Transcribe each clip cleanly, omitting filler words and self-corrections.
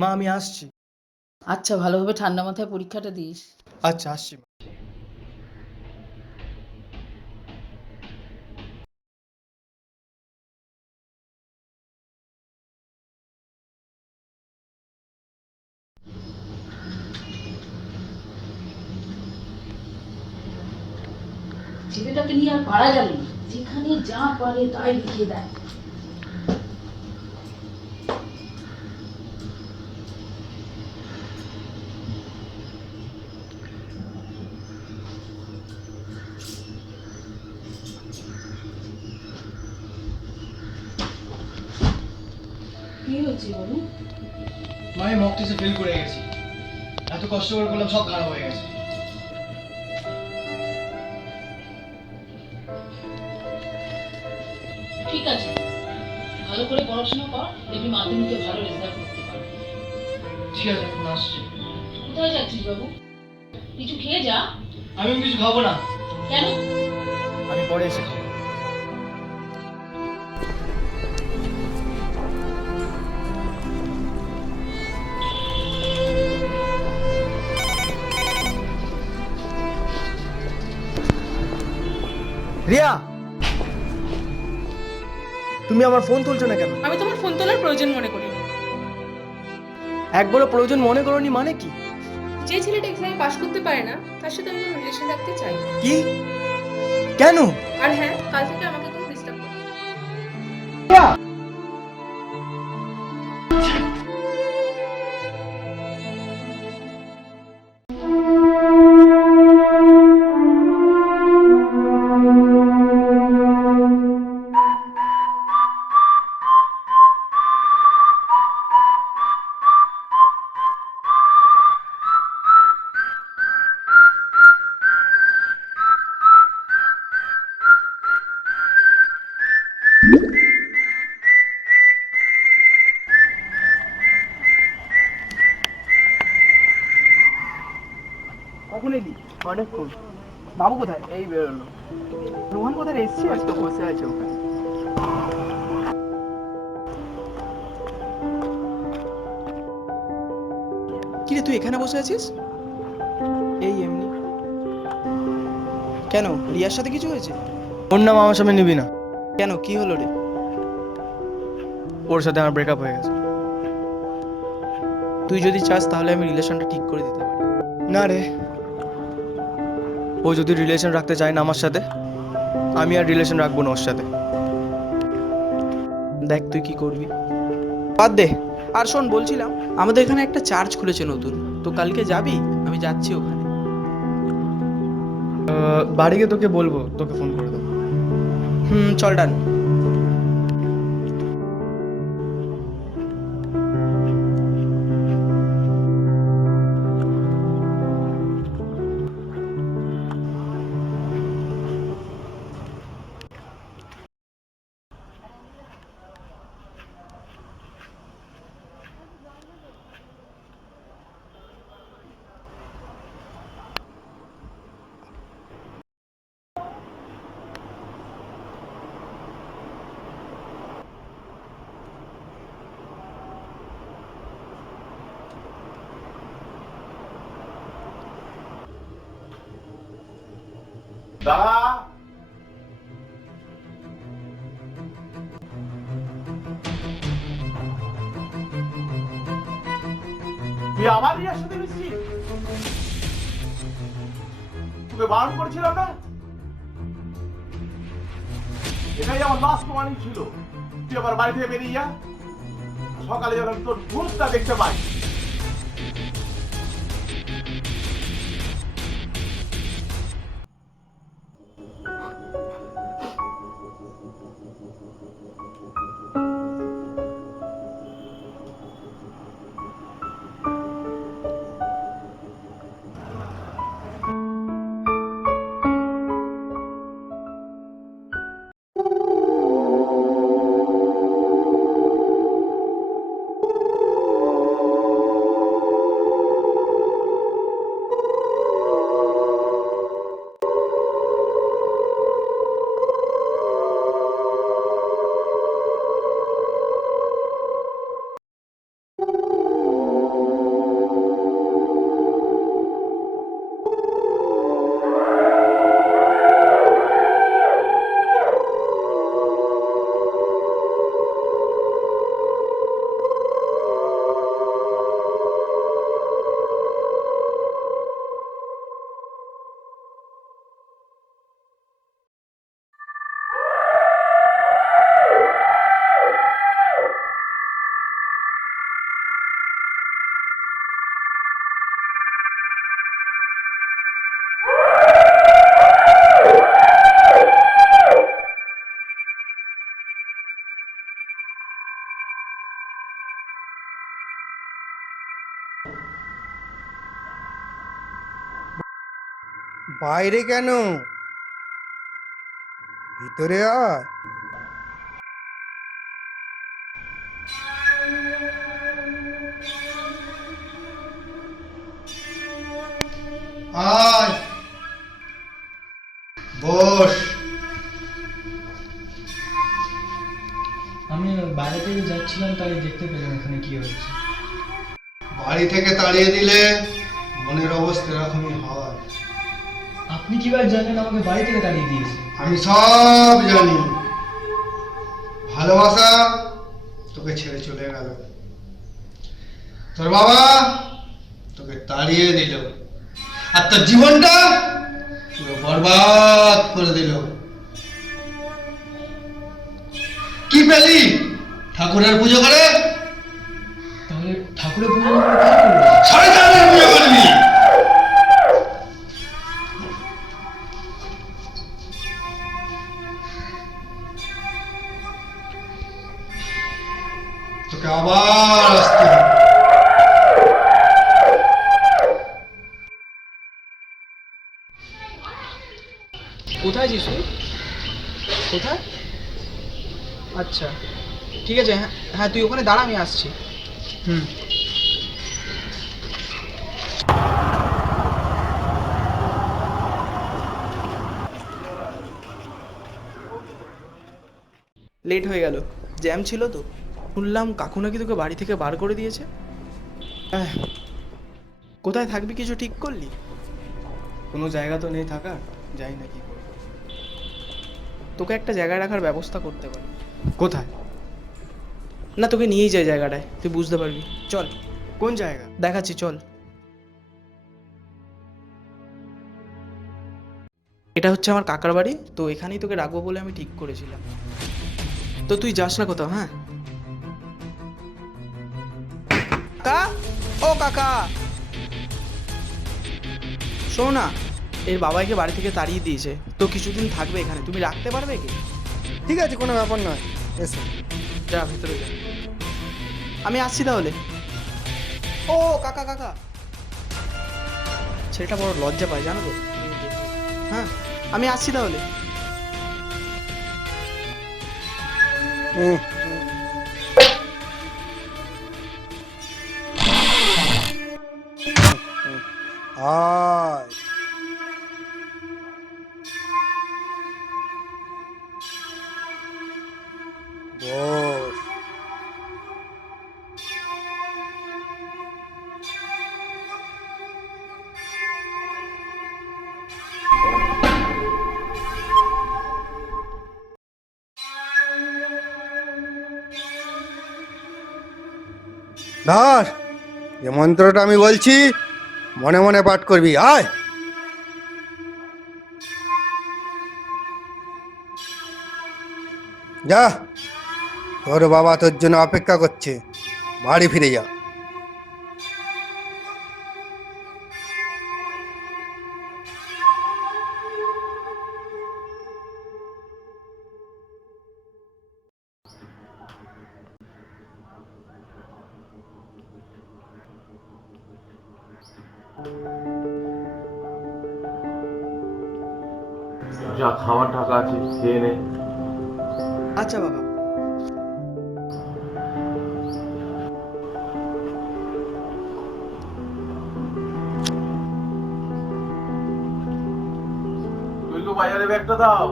মা আমি আসছি। আচ্ছা, ভালোভাবে ঠান্ডা মাথায় পরীক্ষাটা দিস। আচ্ছা আসছি। ছেলেটাকে নিয়ে আর পারা গেল না, যেখানে যা পারে তাই লিখে দেয়। কি হয়েছে বলো? মা আমি মক টেস্টে ফেল করে গেছি। এত কষ্ট করে করলাম, সব খারাপ হয়ে গেছে। ঠিক আছে, ভালো করে পড়াশোনা কর, দেখবি মাধ্যমিকে ভালো রেজাল্ট করতে পারবি। ঠিক আছে, এখন আসছি। কোথায় যাচ্ছিস বাবু? কিছু খেয়ে যা। আমি কিছু খাবো না। কেন? আমি পরে এসে খাবো। রিয়া, তুমি আমার ফোন তুলছো না কেন? আমি তোমার ফোন তোলার প্রয়োজন মনে করিনি। একবারও প্রয়োজন মনে করোনি মানে কি? যে ছেলেটা এক্সামে পাশ করতে পারে না তার সাথে আমি কোনো রিলেশন রাখতে চাই না। কি? কেন? আর হ্যাঁ, কাল থেকে আমাকে কোনো ডিস্টার্ব করবে না। কখন এলি? অনেকক্ষণ। বাবু কোথায়? এই বেরোলো। রোহন কোথায় এসছে? আজ তো বসে আছে ওখানে। কিরে তুই এখানে বসে আছিস? এই এমনি। কেন, রিয়ার সাথে কিছু হয়েছে? ওর নাম আমার সামনে নিবি না। কেন, কি হলো রে? ওর সাথে আমার ব্রেকআপ হয়ে গেছে। তুই যদি চাস তাহলে আমি রিলেশনটা ঠিক করে দিতে পারি। না রে, ও যদি রিলেশন রাখতে চায় না আমার সাথে, আমি আর রিলেশন রাখবো না ওর সাথে। দেখ তুই কি করবি। বাদ দে। আর শোন, বলছিলাম আমাদের এখানে একটা চার্চ খুলেছে নতুন, তো কালকে যাবি? আমি যাচ্ছি ওখানে। বাড়ি গিয়ে তোকে বলবো, তোকে ফোন করে দেবো। চল ডান। দাদা, তুই আমার রিয়ার সাথে মিশছিস? তোকে বারণ করেছিলাম না? এটাই আমার লাস্ট ওয়ার্নিং ছিল। তুই আবার বাড়ি থেকে বেরিয়ে যা, সকালে যেন আমি তোর মুখটা দেখতে পাই। বাইরে কেন? ভিতরে আয়। আয়, বস। আমি বাইরে থেকে যাচ্ছিলাম, তাই দেখতে পেলাম এখানে কি হচ্ছে। বাড়ি থেকে তাড়িয়ে দিলে মনের অবস্থা এরকমই হয়। আপনি কিভাবে জানেন আমাকে বাড়ি থেকে তাড়িয়ে দিয়েছে? আমি সব জানি। ভালোবাসা তোকে ছেড়ে চলে গেল, তোর বাবা তোকে তাড়িয়ে দিল, আর তোর জীবনটা পুরো বরবাদ করে দিল। কি পেলি ঠাকুরের পুজো করে? তাহলে ঠাকুরের পুজো করে কাজ করবো? শয়তানের পুজো করবি। তোকে আবার আসতে হবে। কোথায় আছিস তুই? কোথায়? আচ্ছা ঠিক আছে, হ্যাঁ হ্যাঁ তুই ওখানে দাঁড়া, আমি আসছি। হুম। লেট হয়ে গেল, জ্যাম ছিল তো। শুনলাম কাকু নাকি তোকে বাড়ি থেকে বার করে দিয়েছে। কোথায় থাকবি কিছু ঠিক করলি? কোনো জায়গা তো নেই থাকার, যাই না কি করব। তোকে একটা জায়গায় রাখার ব্যবস্থা করতে পারি। কোথায়? না তোকে নিয়েই যাই জায়গাটায়, তুই বুঝতে পারবি। চল। কোন জায়গা? দেখাচ্ছি চল। এটা হচ্ছে আমার কাকার বাড়ি, তো এখানেই তোকে রাখবো বলে আমি ঠিক করেছিলাম। তো তুই যাস না কোথাও, হ্যাঁ? কাকা, ও কাকা, শোনো না, এর বাবাইকে বাড়ি থেকে তাড়িয়ে দিয়েছে, তো কিছুদিন থাকবে এখানে, তুমি রাখতে পারবে কি? ঠিক আছে, কোনো ব্যাপার নয়, এসো। যা ভেতরে যা, আমি আসছি তাহলে। ও কাকা কাকা, ছেলেটা বড় লজ্জা পায় জানো তো। হ্যাঁ আমি আসছি তাহলে। আয়। বস। ধর, যে মন্ত্রটা আমি বলছি মনে মনে পাঠ করবি। আয়। যা, তোর বাবা তোর জন্য অপেক্ষা করছে, বাড়ি ফিরে যা। যা খাবার টাকা আছে খেয়ে নে। আচ্ছা বাবা। তুই বাজারে ব্যাগটা দাও।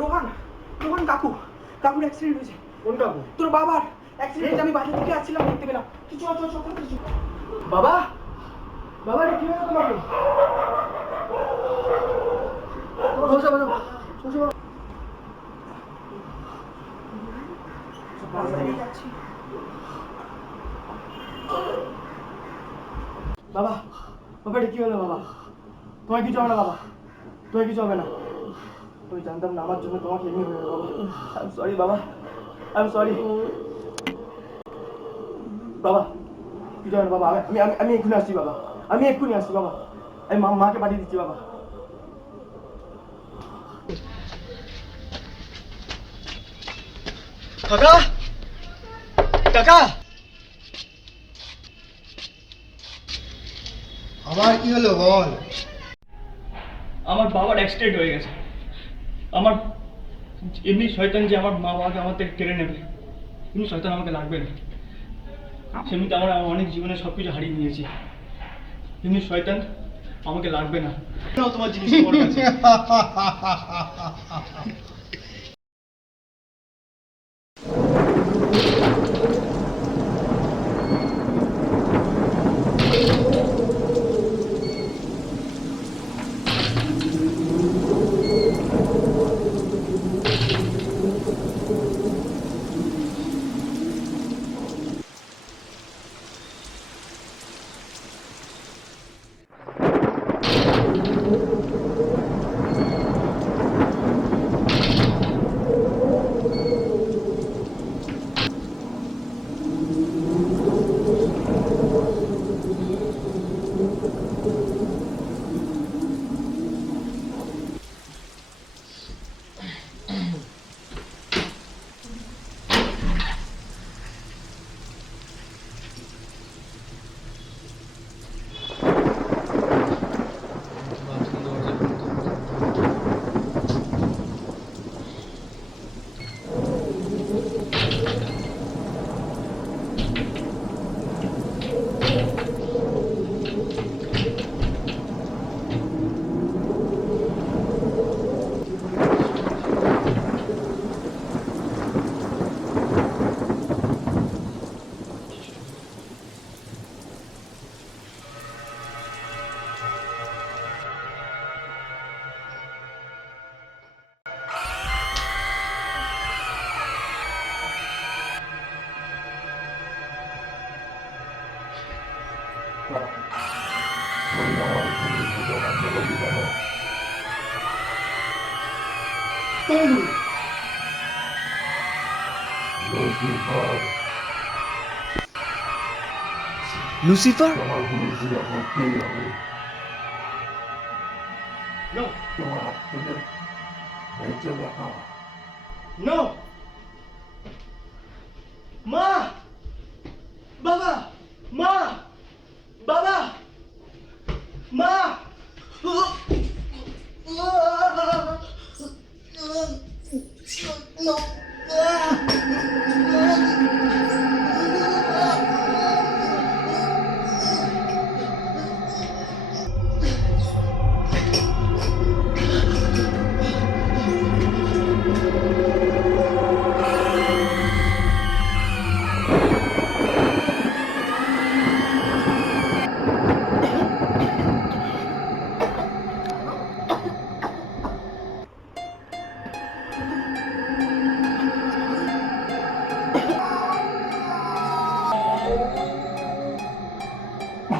রোহান, রোহান কাকুর অ্যাক্সিডেন্ট হয়েছে। কোন কাকু? তোর বাবার অ্যাক্সিডেন্ট, আমি বাড়ি থেকে আসছিলাম, দেখতে পেলাম। তুই চল চল চল চল। বাবা, বাবা রে, কি হলো তোমাকে? বসো বসো বসো। বাবা, বাবা রে, কি হলো বাবা? তোমার কিছু হবে না বাবা, তোমার কিছু হবে না। তুই জানতাম না আমার জন্য তোমাকে এমনি হয়ে গেল বাবা। আই এম সরি বাবা, আই এম সরি বাবা। কি জানো বাবা, আমি আমি আমি এক্ষুনি আসছি বাবা, আমি এক্ষুনি আসছি বাবা। আমি মাকে পাঠিয়ে দিচ্ছি বাবা। কাকা, কাকা, আবার কি হলো বল? আমার বাবার অ্যাক্সিডেন্ট হয়ে গেছে। আমার এমনি শয়তান যে আমার মা বাবাকে আমার থেকে কেড়ে নেবে, এমনি শয়তান আমাকে লাগবে না। সেমনিতে আমার অনেক জীবনে সব কিছু হারিয়ে নিয়েছি, এমনি শয়তান আমাকে লাগবে না। নাও তোমার জিনিস তোমার কাছে। লুসিফার? No. No. মা, বাবা, মা, বাবা, মা। এ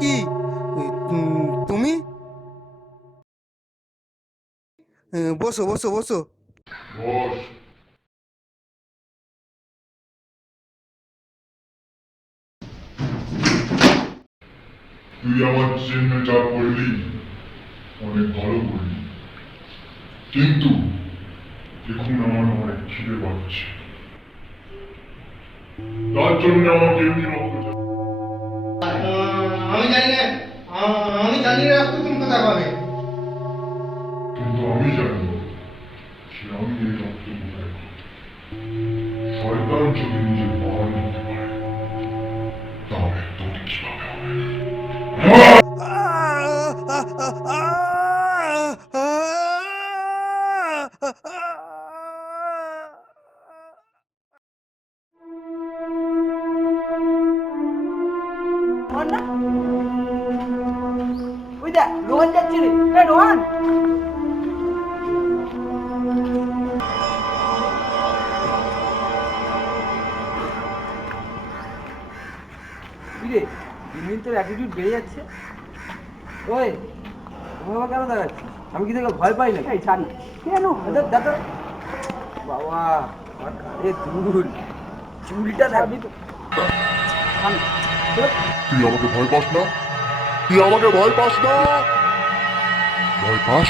কি তুমি? বসো বসো বসো। তুই আমার জন্য যা করলি অনেক ভালো করলি, কিন্তু এখন আমার অনেক খিদে পাচ্ছে, তার জন্য আমাকে এমনি রক্ত চাই। আমি জানি না, আমি জানি না রক্ত তুমি কোথায় পাবে। কিন্তু আমি জানি যে আমি এই রক্ত কোথায় পাবো। শয়তান যদি নিজের পাওয়ার নিতে পারে তাহলে তোর কিভাবে হবে? রোহন না? ওই দেখ রোহন যাচ্ছে রে। রোহন দিন তোর অ্যাটিটিউড বেড়ে যাচ্ছে। ওই বাবা কেন দেখাচ্ছি? আমি কি তোকে ভয় পাই না? এই ছাড় না। কেন দাদা বাবা আমার কানে দুল চুলটা থাকবি তো। তুই আমাকে ভয় পাস না? তুই আমাকে ভয় পাস না? ভয় পাস?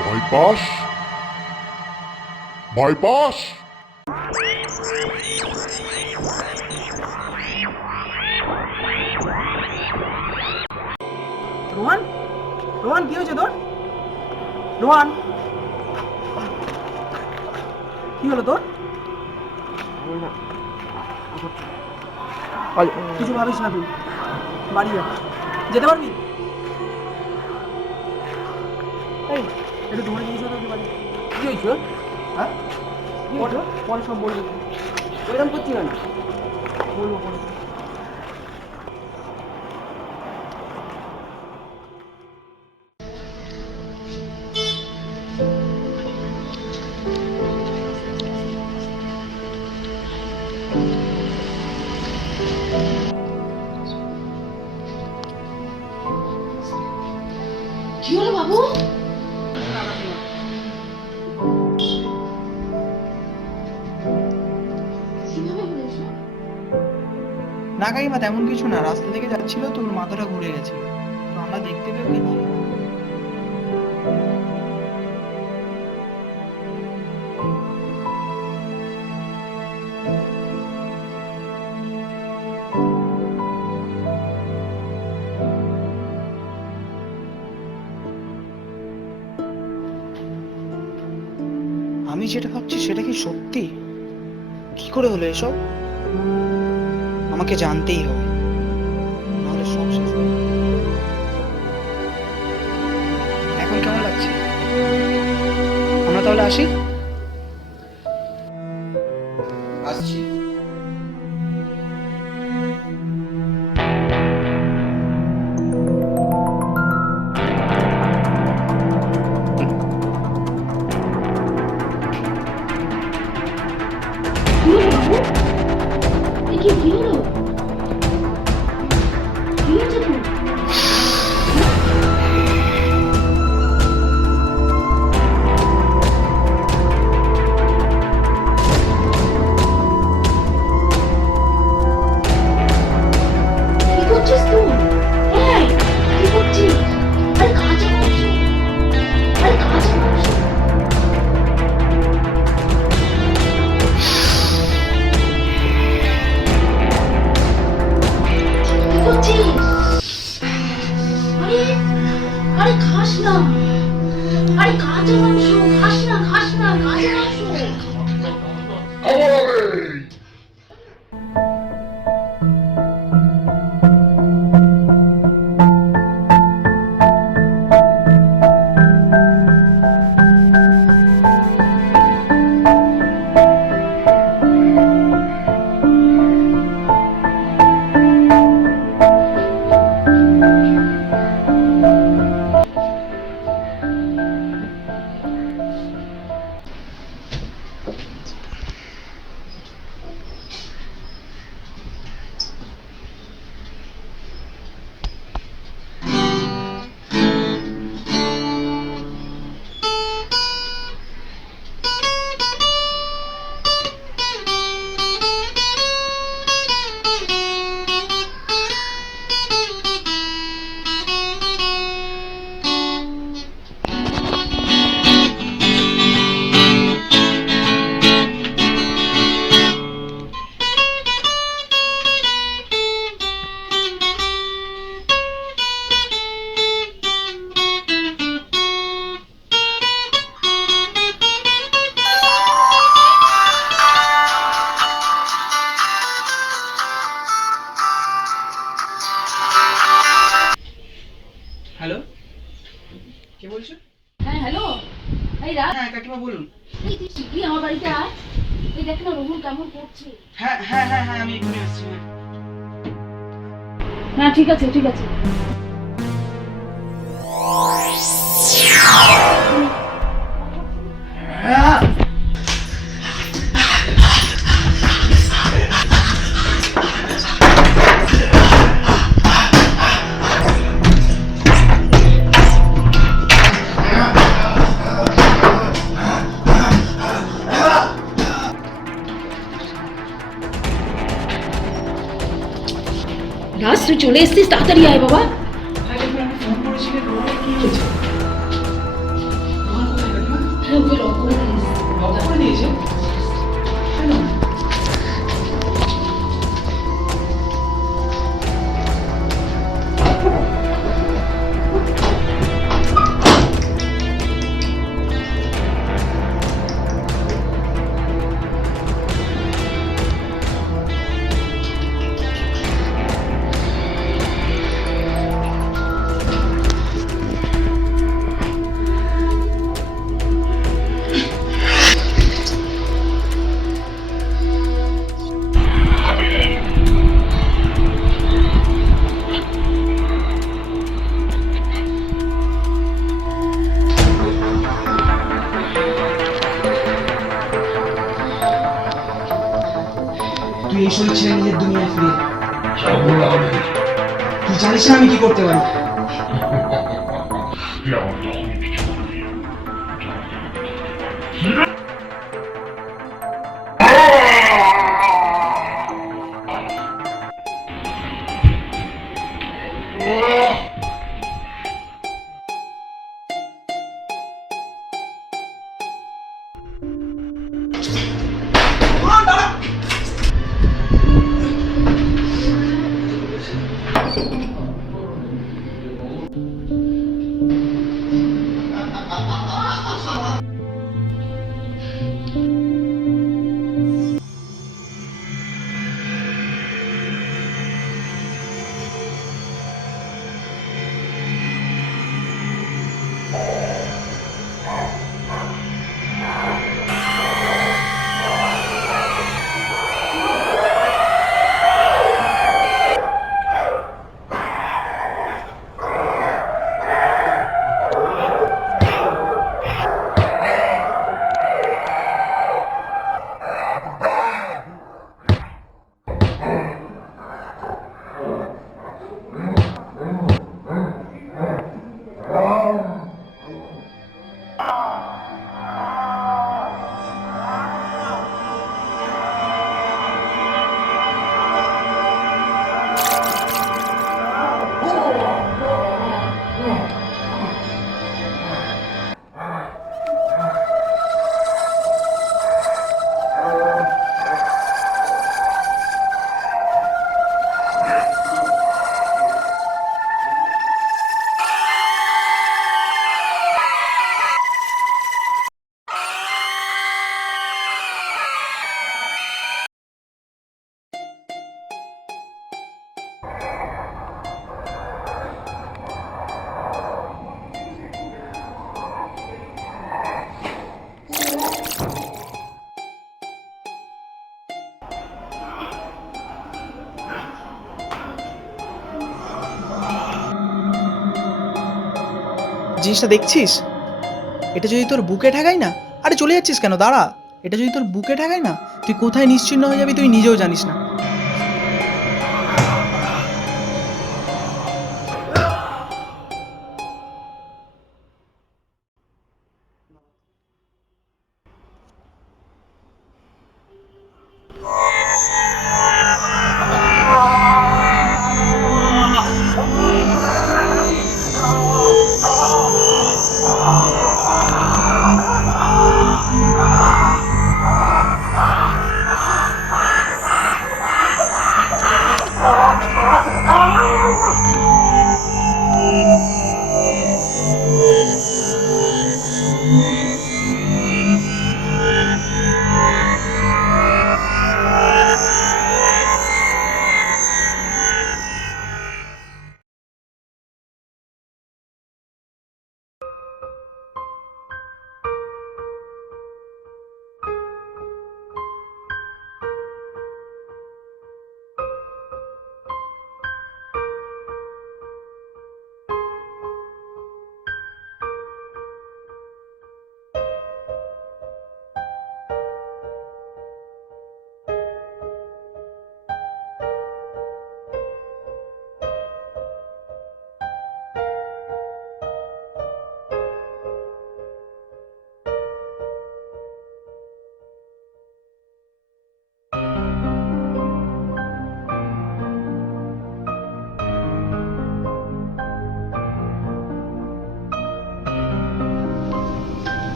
ভয় পাস? ভয় পাস? রোহন রোহন কি হয়েছে তোর? রোহন কি হলো তোর? কিছু ভাবিস না, তুই বাড়ি যা, যেতে পারবি? এই একটু ধরে নিয়েছ তো বাড়ি। কি হয়েছে? হ্যাঁ কি হয়েছে? পরে সব বলবি। এরকম করছি কেন? বলবো পরে। কি হলো বাবু? কিভাবে হয়েছে? না কাকিমা তেমন কিছু না, রাস্তা থেকে যাচ্ছিল তো ওর মাথাটা ঘুরে গেছিল, তো আমরা দেখতে পেয়ে ওকে নিয়ে এলাম। আমি যেটা ভাবছি সেটা কি সত্যি? কি করে হলো এসব? আমাকে জানতেই হবে, নাহলে সব শেষ হবে। এখন কেমন লাগছে? আমরা তাহলে তাহলে আসি। আসছি। কি হলো? কি হয়েছে তোর? কি করছিস তুই? এই, কি করছিস? আরে কাঁচা মাংস। আরে কাঁচা মাংস। কি করছিস? আরে আরে খাস না। আরে কাঁচা মাংস খাস না, খাস না, কাঁচা মাংস। হ্যালো, কে বলছো? হ্যাঁ হ্যালো, এই রাত, হ্যাঁ কাকিমা বলুন। এই তুই শিগগিরই আমার বাড়িতে আয়। এই দেখ না রুহুল কেমন করছে। হ্যাঁ হ্যাঁ হ্যাঁ হ্যাঁ, আমি এক্ষুনি আসছি। হ্যাঁ ঠিক আছে ঠিক আছে। রাজ তুই চলে এসেছিস, তাড়াতাড়ি আয় বাবা। হ্যাঁ কাকিমা, আমি ফোন করেছিলেন, রোহনের কি হয়েছে? রোহন কোথায় কাকিমা? হ্যাঁ ওকে লক করে দিস। লক করে দিয়েছে? কেন? তুই এই শরীর ছেড়ে নিজের দুনিয়ায় ফিরে যা। তুই জানিস না আমি কি করতে পারি। জিনিসটা দেখছিস? এটা যদি তোর বুকে ঠেকায় না, আরে চলে যাচ্ছিস কেন, দাঁড়া। এটা যদি তোর বুকে ঠেকায় না, তুই কোথায় নিশ্চিন্ন হয়ে যাবি তুই নিজেও জানিস না।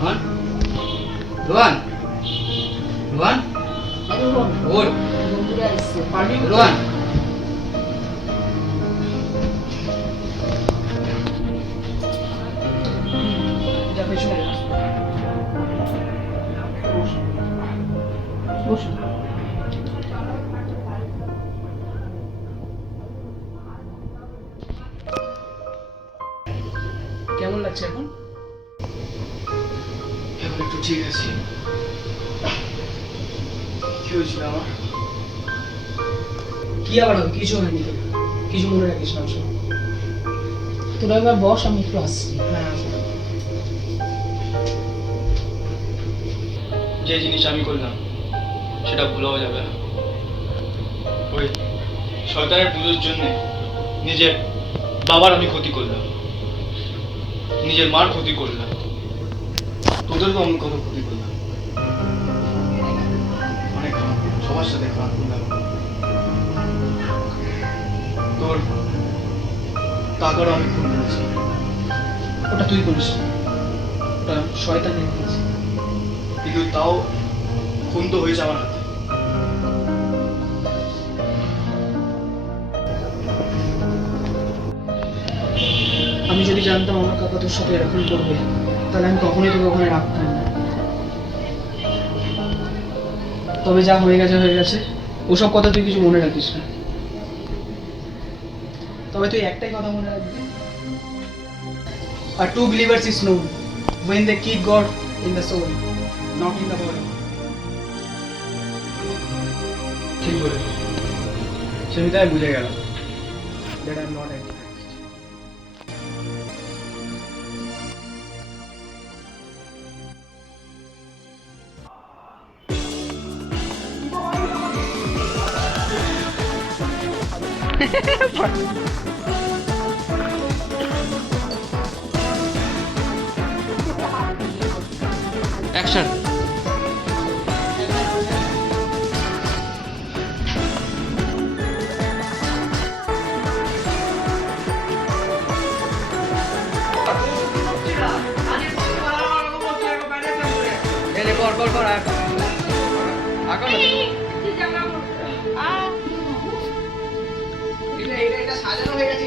রোহন রোহন রোহন ওর রোহন কেমন লাগছে এখন? এখন একটু ঠিক আছে। কি হয়েছিল আমার? কি আবার হবে? কিছু হয়নি তো, কিছু মনে রাখিস না। সব তোরা এবার বস, আমি একটু আসছি। হ্যাঁ আসলে যে জিনিস আমি করলাম সেটা ভুলাও যাবে না। ওই শয়তানের পুজোর জন্য নিজের বাবার আমি ক্ষতি করলাম, নিজের মার ক্ষতি করলাম, তোদেরও আমি কত ক্ষতি করলাম, অনেক সবার সাথে খারাপ করলাম। তোর টাকারও আমি খুন করেছি। ওটা তুই করিস, ওটা শয়তান করেছে। কিন্তু তাও খুন তো হয়েছে আমার হাতে। আমি যদি জানতাম আমার কাকা তোর সাথে এরকম করবে, তাহলে আমি কখনোই তোকে ওখানে রাখতাম না। তবে যা হয়ে গেছে হয়ে গেছে, ওসব কথা তুই কিছু মনে রাখিস না। তবে তুই একটাই কথা মনে রাখবি, আর two believers is known when they keep God in the soul, not in the body. ঠিক বলে সেমিতাই বুঝে গেল That I'm not anti-Christ. Action. কর এটা সাজানো হয়ে গেছে।